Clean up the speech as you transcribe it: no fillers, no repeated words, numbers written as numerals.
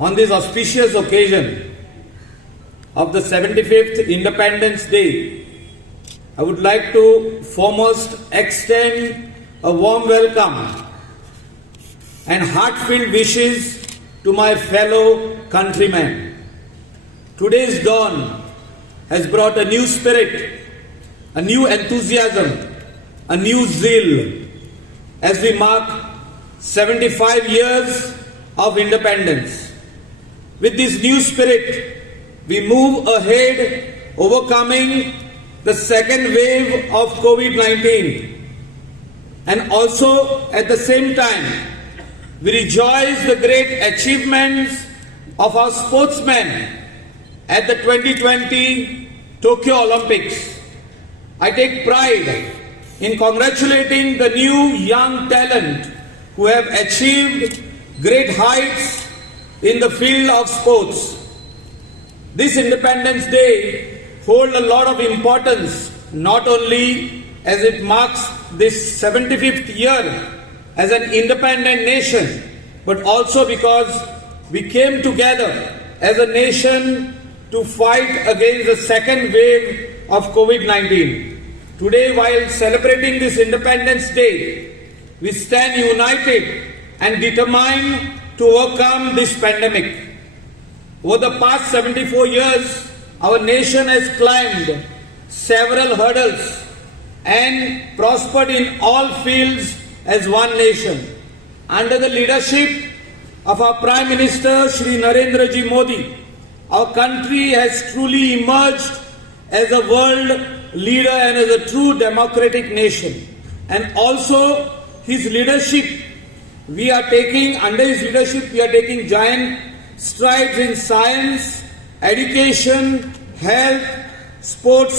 On this auspicious occasion of the 75th Independence Day, I would like to foremost extend a warm welcome and heartfelt wishes to my fellow countrymen. Today's dawn has brought a new spirit, a new enthusiasm, a new zeal as we mark 75 years of independence. With this new spirit, we move ahead, overcoming the second wave of COVID-19. And also, at the same time, we rejoice the great achievements of our sportsmen at the 2020 Tokyo Olympics. I take pride in congratulating the new young talent who have achieved great heights in the field of sports. This Independence Day holds a lot of importance, not only as it marks this 75th year as an independent nation, but also because we came together as a nation to fight against the second wave of COVID-19. Today, while celebrating this Independence Day, we stand united and determined to overcome this pandemic. Over the past 74 years, our nation has climbed several hurdles and prospered in all fields as one nation. Under the leadership of our Prime Minister, Shri Narendra Ji Modi, our country has truly emerged as a world leader and as a true democratic nation. And also, his leadership, under his leadership, we are taking giant strides in science, education, health, sports,